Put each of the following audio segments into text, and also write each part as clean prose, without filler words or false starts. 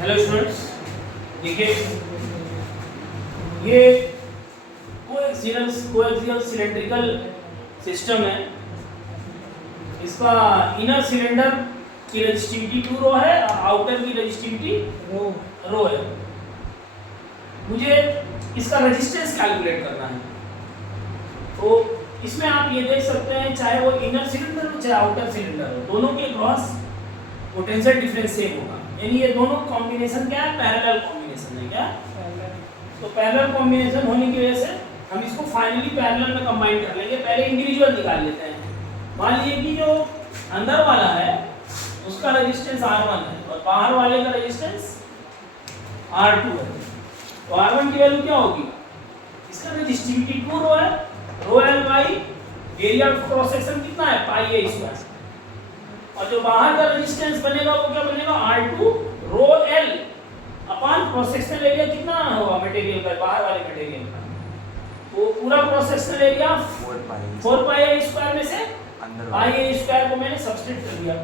Hello students, देखिए ये coaxial cylindrical system है। इसका इनर सिलेंडर की रेजिस्टिविटी 2 रो है और आउटर की रेजिस्टिविटी रो है। मुझे इसका रेजिस्टेंस कैलकुलेट करना है। तो इसमें आप ये देख सकते हैं, चाहे वो इनर सिलेंडर हो चाहे आउटर सिलेंडर हो, दोनों के क्रॉस पोटेंशियल डिफरेंस सेम होगा। यानी ये दोनों कॉम्बिनेशन क्या है? पैरेलल कॉम्बिनेशन है। क्या? तो पैरेलल कॉम्बिनेशन होने की वजह से हम इसको फाइनली पैरेलल में कंबाइन कर लेंगे। पहले इंडिविजुअल निकाल लेते हैं। मान लीजिए कि जो अंदर वाला है उसका रेजिस्टेंस R1 है और बाहर वाले का रेजिस्टेंस R2 है। तो R1 की वैल्यू क्या होगी? इसका रेजिस्टिविटी 2 रो है, रो L by area of cross section कितना है? पाई A स्क्वायर। और जो बाहर का रेजिस्टेंस बनेगा वो क्या बनेगा? R2 रो L upon cross sectional area कितना होगा मटेरियल का, बाहर वाले मटेरियल का। तो पूरा cross sectional area 4 pi A square में से पाई A स्क्वायर को मैंने सब्स्टिट्यूट कर दिया,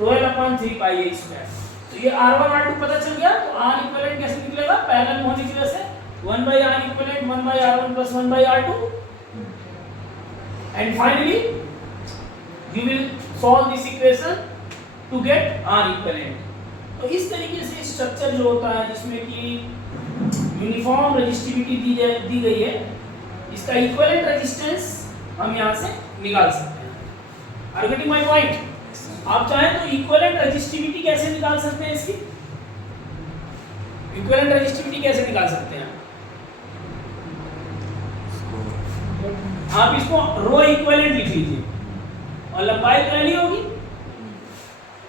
रो L upon 3 pi A square. तो ये R1 R2 पता चल गया। तो R इक्विवेलेंट कैसे निकलेगा? पैरेलल होने की वजह से 1 by R equivalent 1 by R1 plus 1 by R2। And finally you will solve this equation to get R equivalent। तो इस तरीके से स्ट्रक्चर जो होता है जिसमें कि यूनिफॉर्म रेजिस्टिविटी दी गई है, इसका इक्विवेलेंट रेजिस्टेंस हम यहाँ से निकाल सकते हैं। Are getting my point? आप चाहें तो इक्विवेलेंट रेजिस्टिविटी कैसे निकाल सकते हैं? इसकी इक्विवेलेंट रेजिस्टिविटी कैसे निकाल सकते हैं? आप इसको रो इक्विवेलेंट लिख लीजिए और लंबाई तो नहीं होगी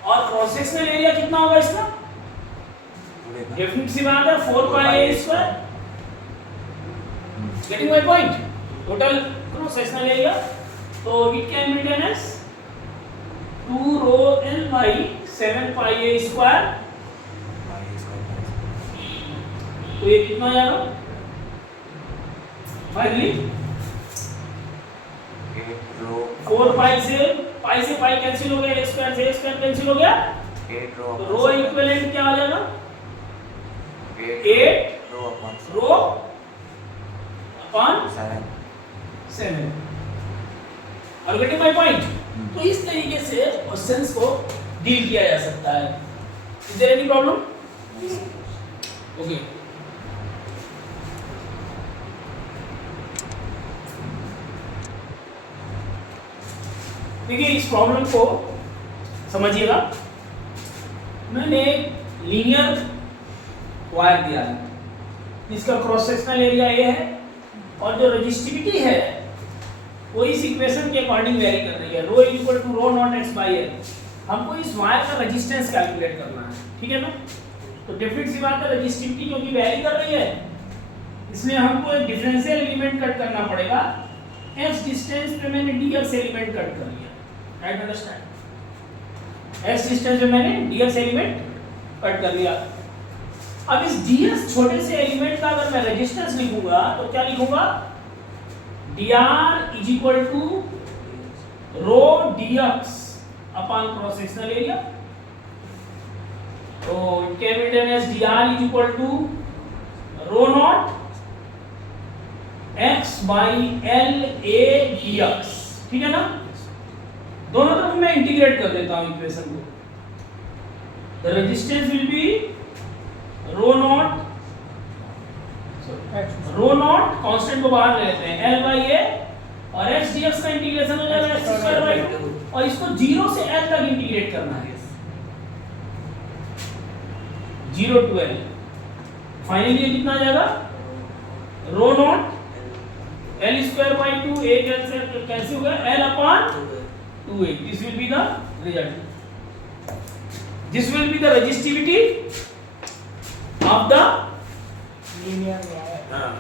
और क्रॉस सेक्शनल एरिया कितना होगा इसका? डेफिनेट सी बात है 4 pi A square. Getting my point? Total cross sectional area तो it can be written as 2 rho L by 7 pi A square. तो ये कितना आ जाएगा फाइनली? 4 पाई से पाई कैंसिल हो गया, A स्क्वायर से A स्क्वायर कैंसिल हो गया। 8 रो तो रो इक्विवेलेंट क्या आ जाएगा? 8 रो अपॉन 7। और गेटिंग माय पॉइंट? तो इस तरीके से क्वेश्चंस को डील किया जा सकता है। Is there any problem? Okay. देखिए इस प्रॉब्लम को समझिएगा। मैंने एक लीनियर वायर दिया है, इसका क्रॉस सेक्शनल एरिया A है और जो रेजिस्टिविटी है वो इस इक्वेशन के अकॉर्डिंग वेरी कर रही है, rho equal to rho not x by L। हमको इस वायर का रेजिस्टेंस कैलकुलेट करना है, ठीक है ना? तो डेफिनेट सी बात है, रेजिस्टिविटी क्योंकि वेरी कर रही है इसलिए हमको एक डिफरेंशियल एलिमेंट कट करना पड़ेगा। x डिस्टेंस पे मैंने dx एलिमेंट कट कर लिया, राइट? अंडरस्टैंड? x डिस्टेंस पे मैंने dx एलिमेंट कट कर लिया। अब इस ds छोटे से एलिमेंट का अगर मैं रेजिस्टेंस लिखूंगा तो क्या लिखूंगा? dr is equal to rho dx upon cross sectional area. तो can be written as dr is equal to rho not x by L A dx, ठीक है ना? दोनों तरफ मैं इंटीग्रेट कर देता हूं इक्वेशन को। The resistance will be rho not constant को बाहर ले लेते हैं L बाई A और x dx का इंटीग्रेशन हो जाएगा x स्क्वायर बाई 2 और इसको 0 से L तक इंटीग्रेट करना है, 0 टू L। फाइनली ये कितना आ जाएगा? Rho not L square by 2 A cancel हो गया, L upon 2A। This will be the result. This will be the resistivity of the linear wire.